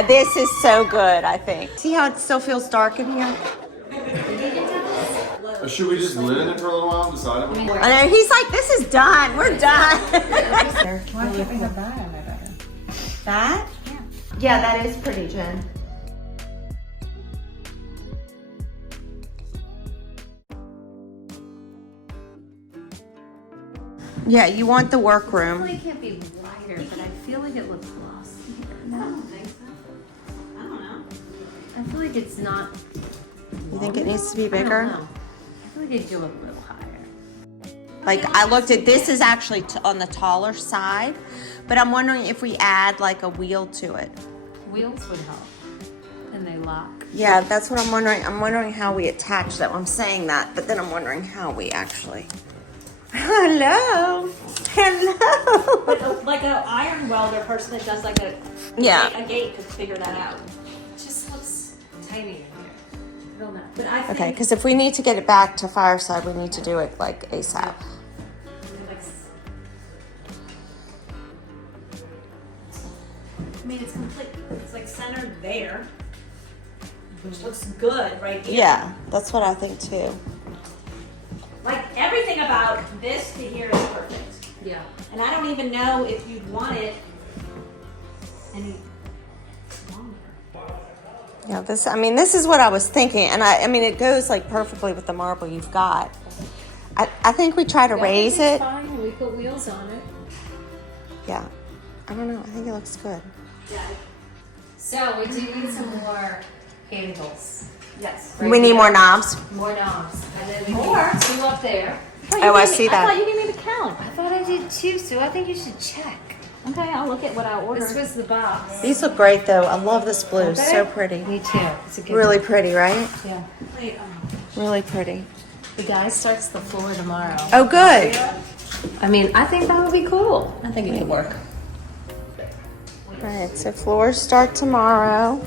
This is so good, I think. See how it still feels dark in here? Should we just live in it for a little while and decide if we I know, he's like, this is done. We're done. Why can't we have that in my bedroom? That? Yeah, that is pretty, Jen. Yeah, you want the workroom. I feel like it can't be wider, but I feel like it looks glossy here. No, I don't think so. I don't know. I feel like it's not. You think it needs to be I don't bigger? know. I feel like it'd go a little higher. Like, I looked at, this is actually on the taller side, but I'm wondering if we add like a wheel to it. Wheels would help, and they lock. Yeah, that's what I'm wondering. I'm wondering how we attach that. I'm saying that, but then I'm wondering how we actually. Hello. Hello. But like an iron welder person that does like a gate could figure that out. It just looks tiny in here. Real nice. But I think Okay, because if we need to get it back to fireside, we need to do it like ASAP. like, I mean it's complete. It's like centered there, which looks good right here. Yeah, that's what I think too. Like everything about this to here is perfect. Yeah. And I don't even know if you'd want it any longer. Yeah, this is what I was thinking, and I mean, it goes like perfectly with the marble you've got. I think we try to raise it. Fine, and we put wheels on it. Yeah, I don't know. I think it looks good. Yeah. So we do need some more handles. Yes. We need more knobs. More knobs. And then we More? need 2 up there. Oh, I see I thought that. you needed me to count. I thought I did too, so I think you should check. Okay, I'll look at what I ordered. This was the box. These look great though. I love this blue. Okay. So pretty. Me too. It's a good Really one. pretty, right? Yeah. Wait, Really pretty. The guy starts the floor tomorrow. Oh, good. I mean, I think that would be cool. I think it could work. All right, so floors start tomorrow.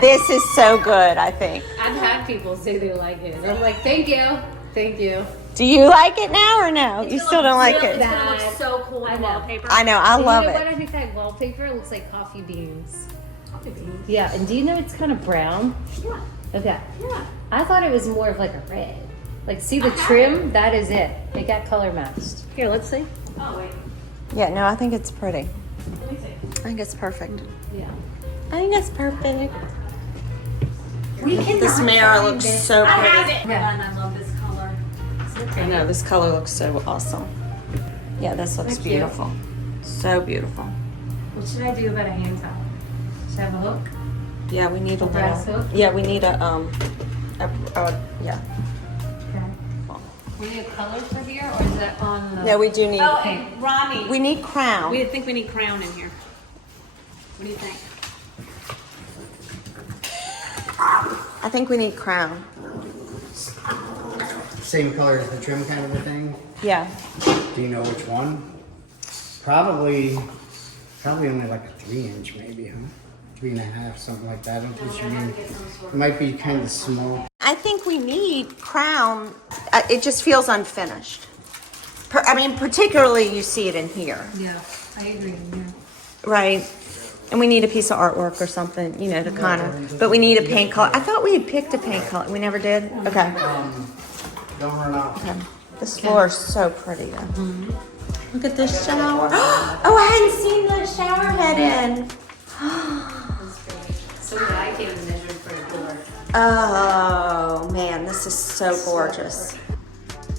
This is so good, I think. I've had people say they like it. I'm like, thank you. Thank you. Do you like it now or no? You still don't like It's it? gonna look so cool with I know. wallpaper. I know, I love You know it. what? I think that wallpaper looks like coffee beans. Yeah, and do you know it's kind of brown? Yeah. Okay. Yeah. I thought it was more of like a red. Like, see the trim? That is it. It got color matched. Here, let's see. Oh wait. Yeah, no, I think it's pretty. Let me see. I think it's perfect. Yeah. I think it's perfect. We can. This mirror looks so I have pretty. it. Yeah. And I love this color. I know, this color looks so awesome. Yeah, this looks Thank you. beautiful. So beautiful. What should I do about a hand towel? Should I have a hook? Yeah, we need a brass little. hook? Yeah, we need a yeah. Okay. We need a color for here, or is that on the... No, we do need. Oh, and Ronnie. We need crown. We think we need crown in here. What do you think? I think we need crown. Same color as the trim kind of a thing. Yeah. Do you know which one? Probably only like a 3-inch maybe, huh? 3.5, something like that. I don't think you mean. It might be kind of small. I think we need crown. It just feels unfinished. I mean, particularly you see it in here, Yeah, I agree. Yeah. right? And we need a piece of artwork or something, you know, to kind of. But we need a paint color. I thought we had picked a paint color. We never did. Okay. Don't run off. Okay. This floor is so pretty though. Look at this shower. Oh, I hadn't seen the shower head in. So the guy came and measured for the door. Oh man, this is so gorgeous.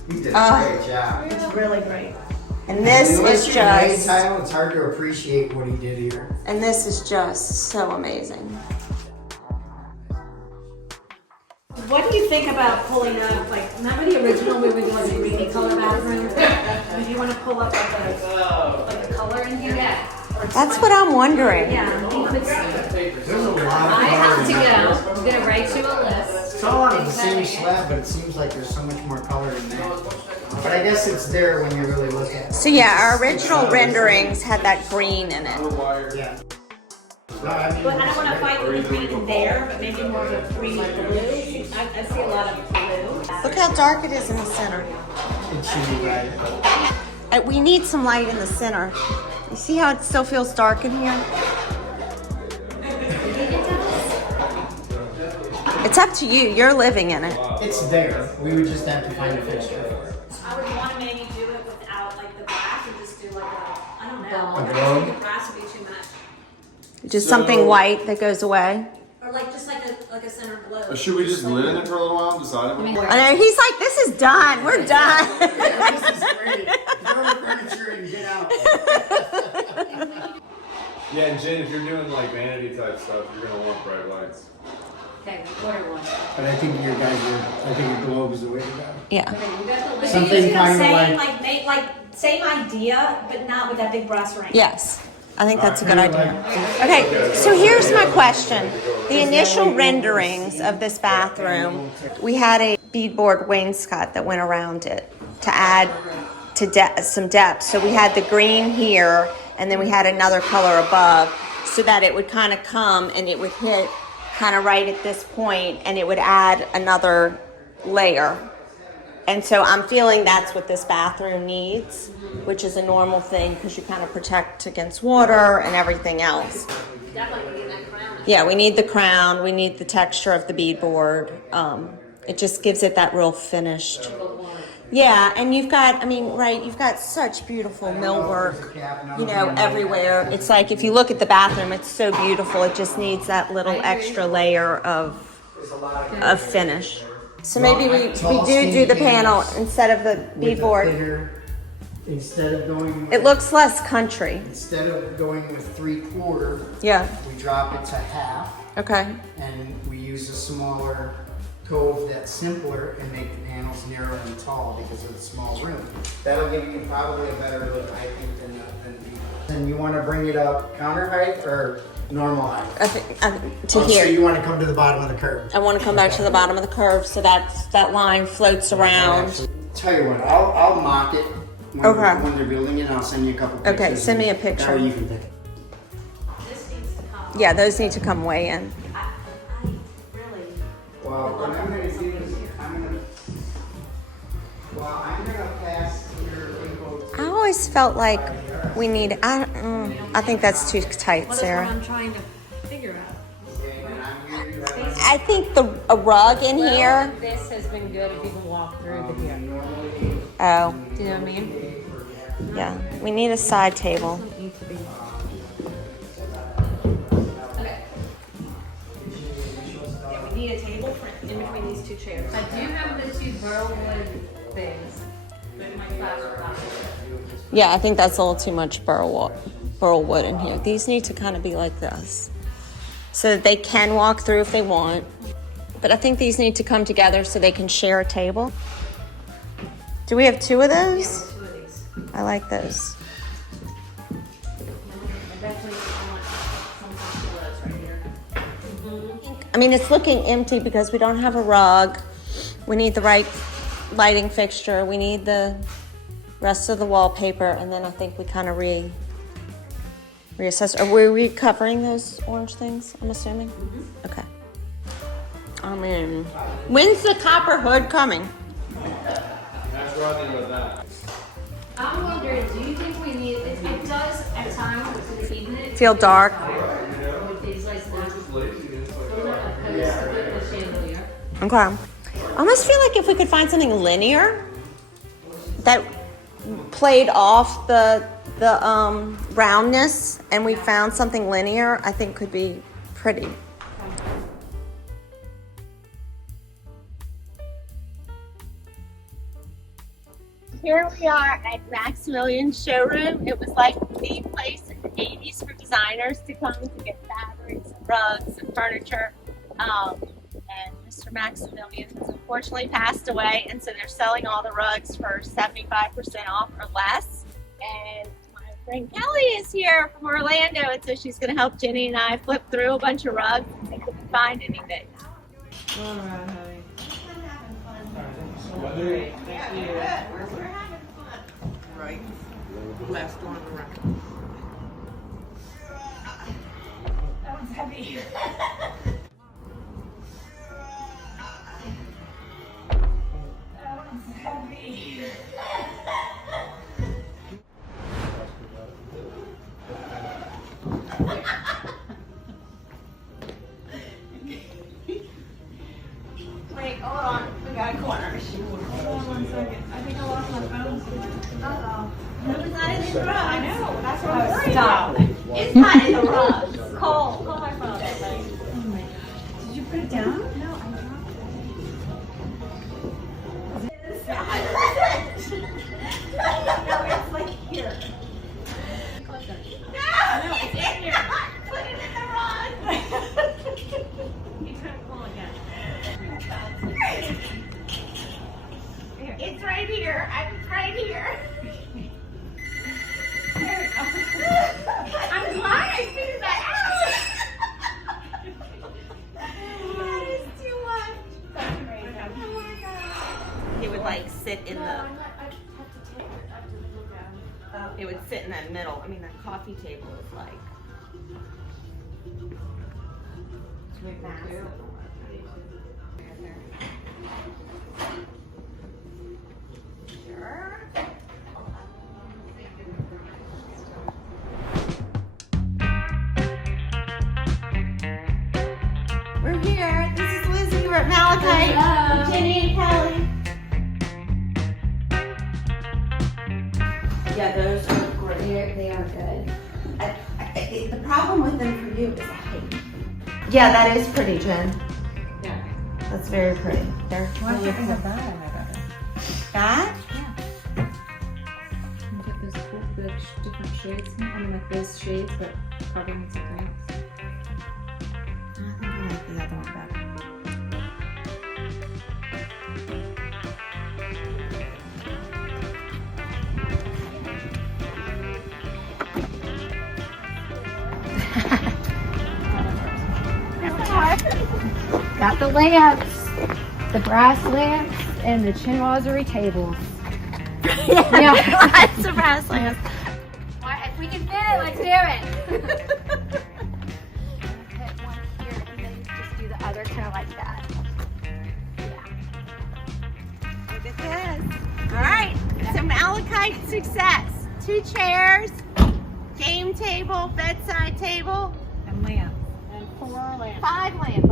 You did a great job. It's really great. And this Unless is you're night just, tile, it's hard to appreciate what he did here. and this is just so amazing. What do you think about pulling up, like, remember the original where we did like a greeny color bathroom? Would you want to pull up like a color in here? Yeah. That's what I'm wondering. Yeah, you could see. There's a lot of I color have in to there. go. I'm gonna write you a list. It's all on the same slab, but it seems like there's so much more color in there. But I guess it's there when you really look at it. So yeah, our original renderings had that green in it. Yeah. No, I mean, But I don't want to fight with the green in there, but maybe more of a greeny blue. I see a lot of blue. Look how dark it is in the center. it should be right. We need some light in the center. You see how it still feels dark in here? It's up to you. You're living in it. It's there. We would just have to find a fixture for it. I would want to maybe do it without like the glass and just do like I don't know. A I globe? think the glass would be too much. Just something white that goes away. Or like just like a center globe. Should we just live in it for a little while and decide if we want? I know, he's like, this is done. We're done. Yeah, this is great. Throw the furniture and get out. Yeah, and Jen, if you're doing like vanity type stuff, you're gonna want bright lights. Okay, order one. But I think your globe is the way to go. Yeah. Okay, you got the But link. do you see what I'm Something saying? kinda Make like same idea, but not with that big brass ring. Yes. I think that's a good idea. Okay, so here's my question. The initial renderings of this bathroom, we had a beadboard wainscot that went around it to add to some depth. So we had the green here, and then we had another color above, so that it would kind of come and it would hit kind of right at this point, and it would add another layer. And so I'm feeling that's what this bathroom needs, which is a normal thing because you kind of protect against water and everything else. Definitely need that crown. Yeah, we need the crown. We need the texture of the beadboard. It just gives it that real finished. Yeah, and you've got, you've got such beautiful millwork, everywhere. It's like if you look at the bathroom, it's so beautiful. It just needs that little extra layer of finish. So maybe we do the panel instead of the beadboard. Instead of going with, It looks less country. instead of going with 3/4, Yeah. we drop it to half, Okay. and we use a smaller cove that's simpler and make the panels narrow and tall because of the small room. That'll give you probably a better look, I think, than the. And you want to bring it up counter height or normal height? I think to So here. you want to come to the bottom of the curve. I want to come back to the bottom of the curve so that line floats around. Tell you what, I'll mock it when they're building it. I'll send you a couple pictures. Okay, send me a picture. Or you can pick it. This needs to come. Yeah, those need to come way in. I really. Well, what I'm going to do is I'm going to pass your info to. I always felt like we need. I think that's too tight, Well, that's Sarah. what I'm trying to figure out. And I'm here to have I think a rug in here. This has been good if you can walk through the here. Oh, Do you know what I mean? yeah. We need a side table. Needs to be. Yeah, we need a table in between these two chairs. I do have the two burlwood things. But my class are not. Yeah, I think that's a little too much burl wood in here. These need to kind of be like this, so that they can walk through if they want. But I think these need to come together so they can share a table. Do we have two of those? Two of these. I like those. I definitely want some pillows right here. I mean, it's looking empty because we don't have a rug. We need the right lighting fixture. We need the rest of the wallpaper, and then I think we kind of reassess. Are we covering those orange things? I'm assuming. Okay. I mean, when's the copper hood coming? That's what I think about that. I'm wondering, do you think we need, it does at times with the evening. Feel dark. With these like the chandelier. Okay. I almost feel like if we could find something linear that played off the roundness, and we found something linear, I think could be pretty. Here we are at Maximilian's showroom. It was like the place in the 80s for designers to come to get fabrics, and rugs, and furniture. And Mr. Maximilian has unfortunately passed away, and so they're selling all the rugs for 75% off or less. And my friend Kelly is here from Orlando, and so she's going to help Jenny and I flip through a bunch of rugs and see if we can find anything. All right, honey. Right. Last one around. That one's heavy. That one's heavy. I know, that's what I'm worried Stop. about. It's not in the rug. Call my phone. Did you put it down? No, I dropped It's like here. No, it's in here. Put it in the rug. You couldn't pull again. It's right here. It's right here. I'm glad I figured that out. That is too much. That's amazing. Oh my god. He would like sit in the. It would sit in that middle. I mean, that coffee table is like. It's massive. Sure. We're here. This is Lizzie. We're at Malachite. Hello. Jenny and Kelly. Yeah, those are great. They are good. The problem with them for you is the height. Yeah, that is pretty, Jen. Yeah. That's very pretty. They're Why really should I cool. have that in my bedroom? That? You get those cool, different shades. I mean, like those shades, but covering something else. I think I like the other one better. Got the lamps, the brass lamps, and the chinoiserie tables. Yeah. Lots of brass lamps. If we can fit it, let's do it. Put one here and then just do the other kind of like that. Look at this. All right, some Malachite success. 2 chairs, game table, bedside table, And lamps. And 4 lamps. 5 lamps.